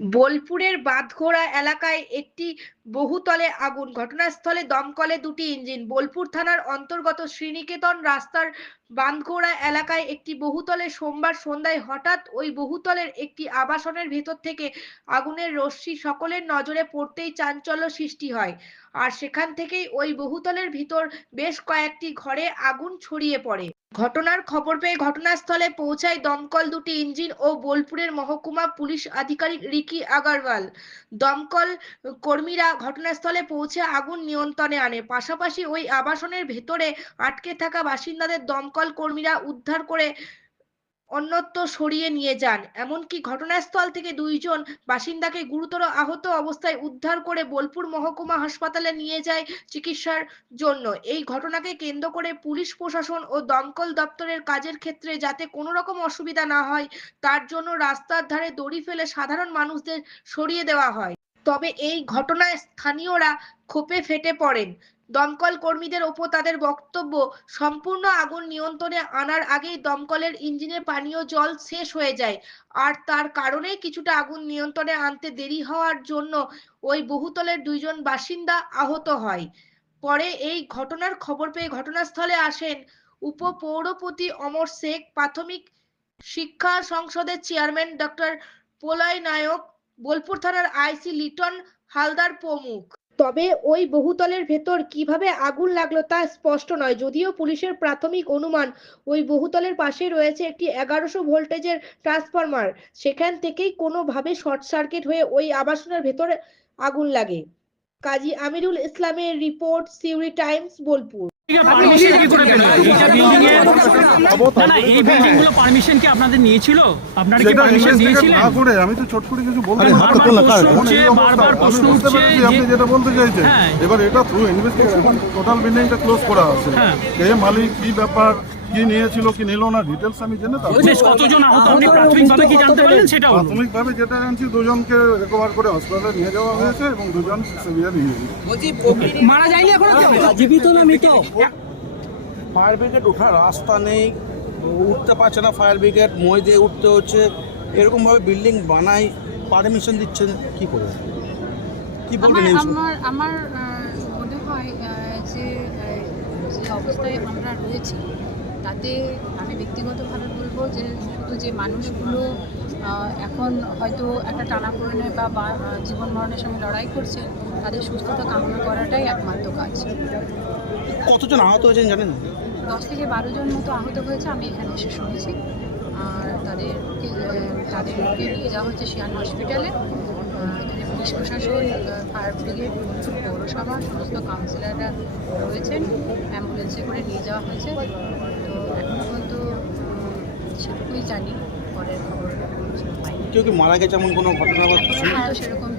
বোলপুরের বাঁধঘোড়া এলাকায় একটি বহুতলে আগুন, ঘটনাস্থলে দমকলে দুটি ইঞ্জিন। বোলপুর থানার অন্তর্গত শ্রীনিকেতন রাস্তার বাঁধঘোড়া এলাকায় একটি বহুতলে সোমবার সন্ধ্যায় হঠাৎ ওই বহুতলের একটি আবাসনের ভেতর থেকে আগুনের রশ্মি সকলের নজরে পড়তেই চাঞ্চল্য সৃষ্টি হয়। আর সেখান থেকেই ওই বহুতলের ভিতর বেশ কয়েকটি ঘরে আগুন ছড়িয়ে পড়ে। ঘটনার খবর পেয়ে ঘটনাস্থলে পৌঁছায় দমকল দুটি ইঞ্জিন ও বোলপুরের মহকুমা পুলিশ আধিকারিক রিকি আগারওয়াল। দমকল কর্মীরা ঘটনাস্থলে পৌঁছে আগুন নিয়ন্ত্রণে আনে। পাশাপাশি ওই আবাসনের ভেতরে আটকে থাকা বাসিন্দাদের দমকল কর্মীরা উদ্ধার করে অন্যত্র সরিয়ে নিয়ে যান। এমনকি ঘটনাস্থল থেকে দুইজন বাসিন্দাকে গুরুতর আহত অবস্থায় উদ্ধার করে বোলপুর মহকুমা হাসপাতালে নিয়ে যায় চিকিৎসার জন্য। এই ঘটনাকে কেন্দ্র করে পুলিশ প্রশাসন ও দমকল দপ্তরের কাজের ক্ষেত্রে যাতে কোনো রকম অসুবিধা না হয় তার জন্য রাস্তার ধারে দড়ি ফেলে সাধারণ মানুষদের সরিয়ে দেওয়া হয়। তবে এই ঘটনায় স্থানীয়রা ক্ষোভে ফেটে পড়েন। দমকল কর্মীদের ওপর তাদের বক্তব্য, সম্পূর্ণ আগুন নিয়ন্ত্রণে আনার আগেই দমকলের ইঞ্জিনে পানীয় জল শেষ হয়ে যায়, আর তার কারণেই কিছুটা আগুন নিয়ন্ত্রণে আনতে দেরি হওয়ার জন্য ওই বহুতলের দুইজন বাসিন্দা আহত হয়। পরে এই ঘটনার খবর পেয়ে ঘটনাস্থলে আসেন উপপৌরপতি অমর শেখ, প্রাথমিক শিক্ষা সংসদের চেয়ারম্যান ডক্টর প্রলয় নায়ক, বোলপুর থানার আইসি লিটন হালদার প্রমুখ। তবে ওই বহুতলের ভেতর কিভাবে আগুন লাগলো তা স্পষ্ট নয়, যদিও পুলিশের প্রাথমিক অনুমান ওই বহুতলের পাশে রয়েছে একটি 1100 ভোল্টেজের ট্রান্সফরমার, সেখান থেকেই কোনোভাবে শর্ট সার্কিট হয়ে ওই আবাসনের ভেতরে আগুন লাগে। কাজী আমিরুল ইসলামের report, Suri Times, Bolpur. Permission কি করে পেল এইটা বিল্ডিং এর? না না, এই বিল্ডিং গুলো পারমিশন কি আপনাদের নিয়েছিল? আপনারা কি পারমিশন দিয়েছিলেন? না করে আমি তো ছোট করে কিছু বলতে বারবার প্রশ্ন উঠছে আপনি যেটা বলতে চাইছেন। এবার এটা থ্রু ইনভেস্টিগেশন টোটাল বিল্ডিংটা ক্লোজ করা আছে। কে মালিক, কি ব্যাপার, কি নিয়েছিল কি নিল না, ডিটেলস আমি জেনে কতজন আহত আপনি প্রাথমিকভাবে কি জানতে পারলেন সেটা? প্রাথমিকভাবে যেটা জানছি দুজনকে রিকভার করে হসপিটালে নিয়ে যাওয়া হয়েছে এবং দুজন সিভিয়ার ইনজুরি। মারা যায়নি এখনো? জীবিত না মৃত? ফায়ার ব্রিগেড ওঠার রাস্তা নেই, উঠতে পারছে না ফায়ার ব্রিগেড, মই দিয়ে উঠতে হচ্ছে। এরকমভাবে বিল্ডিং বানাই, পারমিশন দিচ্ছেন কি করে? কি বলবেন? আমার মনে হয় যে যে অবস্থায় আমরা রয়েছি তাতে আমি ব্যক্তিগতভাবে বলবো যে শুধু যে মানুষগুলো এখন হয়তো একটা টানাপোড়েনে বা জীবন মরণের সঙ্গে লড়াই করছে তাদের সুস্থতা কামনা করাটাই একমাত্র কাজ। কতজন আহত হয়েছেন জানেন? 10 থেকে 12 জন মতো আহত হয়েছে, আমি এখানে এসে শুনেছি। আর তাদেরকে নিয়ে যাওয়া হচ্ছে শিয়ান হসপিটালে। এখানে পুলিশ প্রশাসন, ফায়ার ব্রিগেড, পৌরসভা সমস্ত কাউন্সিলররা রয়েছেন, অ্যাম্বুলেন্সে করে নিয়ে যাওয়া হয়েছে। তো এখনও পর্যন্ত সেটুকুই জানি, পরের খবর পাই। কেউ কি মারা গেছে এমন কোনো ঘটনা? তো সেরকম